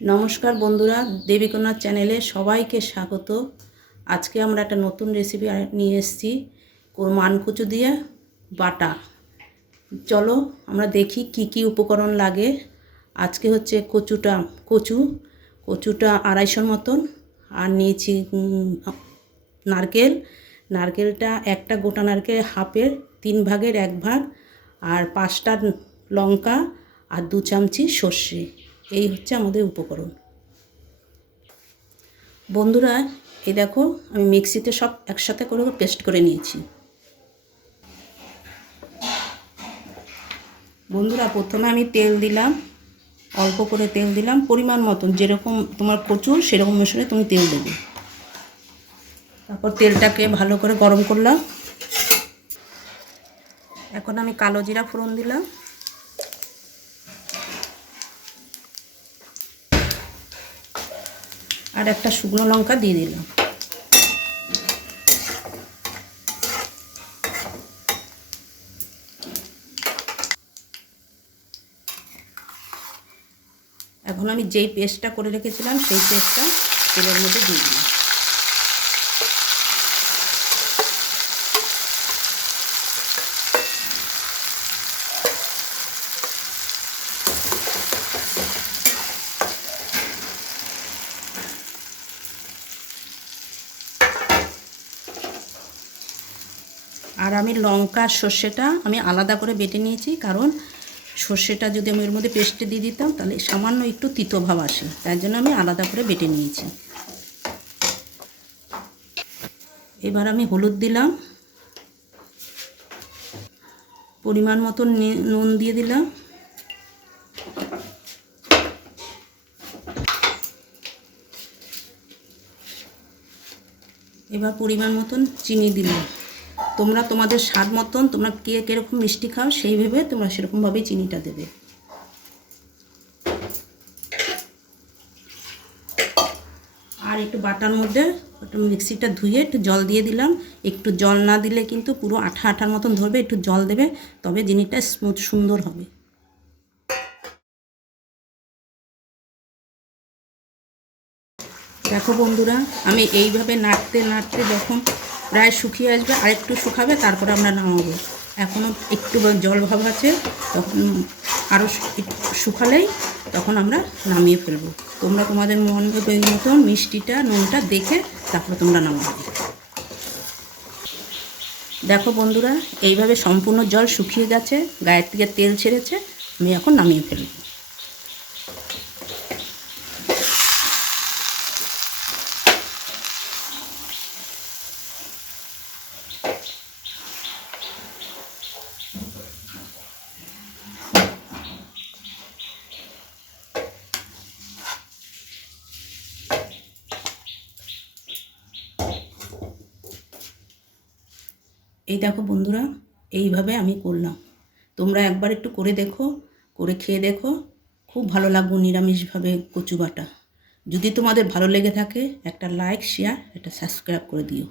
নমস্কার বন্ধুরা, দেবীকন্যা চ্যানেলে সবাইকে স্বাগত। আজকে আমরা একটা নতুন রেসিপি নিয়ে এসেছি, মানকচু দিয়ে বাটা। চলো আমরা দেখি কি কি উপকরণ লাগে। আজকে হচ্ছে কচুটা 250 মতন, আর নিয়েছি নারকেলটা একটা গোটা নারকেল হাফের 3 ভাগের 1 ভাগ, আর 5টা লঙ্কা আর 2 চামচি সর্ষে। এই হচ্ছে আমাদের উপকরণ। বন্ধুরা এই দেখো, আমি মিক্সিতে সব একসাথে করে পেস্ট করে নিয়েছি। বন্ধুরা প্রথমে আমি তেল দিলাম, অল্প করে তেল দিলাম, পরিমাণ মতন, যেরকম তোমার কচু সেরকম অনুসারে তুমি তেল দেবে। তারপর তেলটাকে ভালো করে গরম করলাম। এখন আমি কালো জিরা ফোড়ন দিলাম, আর একটা শুকনো লঙ্কা দিয়ে দিলাম। এখন আমি যেই পেস্টটা করে রেখেছিলাম সেই পেস্টটা তেলের মধ্যে দিয়ে দিলাম। আর আমি লঙ্কা সর্ষেটা আমি আলাদা করে বেটে নিয়েছি, কারণ সর্ষেটা যদি আমি এর মধ্যে পেস্টে দিয়ে দিতাম তাহলে সামান্য একটু তিতো ভাব আসে, তাই জন্য আমি আলাদা করে বেটে নিয়েছি। এবার আমি হলুদ দিলাম, পরিমাণ মতন নুন দিয়ে দিলাম, এবার পরিমাণ মতন চিনি দিলাম। তোমরা তোমাদের স্বাদ মতন, তোমরা কে কীরকম মিষ্টি খাও সেই ভেবে তোমরা সেরকমভাবেই চিনিটা দেবে। আর একটু বাটার মধ্যে একটু মিক্সিটা ধুয়ে একটু জল দিয়ে দিলাম। একটু জল না দিলে কিন্তু পুরো আঠা আঠার মতন ধরবে, একটু জল দেবে, তবে জিনিসটা স্মুথ সুন্দর হবে। দেখো বন্ধুরা, আমি এইভাবে নাড়তে নাড়তে যখন প্রায় শুকিয়ে আসবে, আর একটু শুকাবে, তারপরে আমরা নামাবো। এখনও একটু জল ভাব আছে, তখন আরও শুকালেই তখন আমরা নামিয়ে ফেলবো। তোমরা তোমাদের মতন মিষ্টিটা নুনটা দেখে তারপরে তোমরা নামাবে। দেখো বন্ধুরা, এইভাবে সম্পূর্ণ জল শুকিয়ে গেছে, গায়ের থেকে তেল ছেড়েছে, আমি এখন নামিয়ে ফেলবো। এই দেখো বন্ধুরা, এইভাবে আমি করলাম। তোমরা একবার একটু করে দেখো, করে খেয়ে দেখো, খুব ভালো লাগবে নিরামিষভাবে কচু বাটা। যদি তোমাদের ভালো লেগে থাকে একটা লাইক, শেয়ার, একটা সাবস্ক্রাইব করে দিও।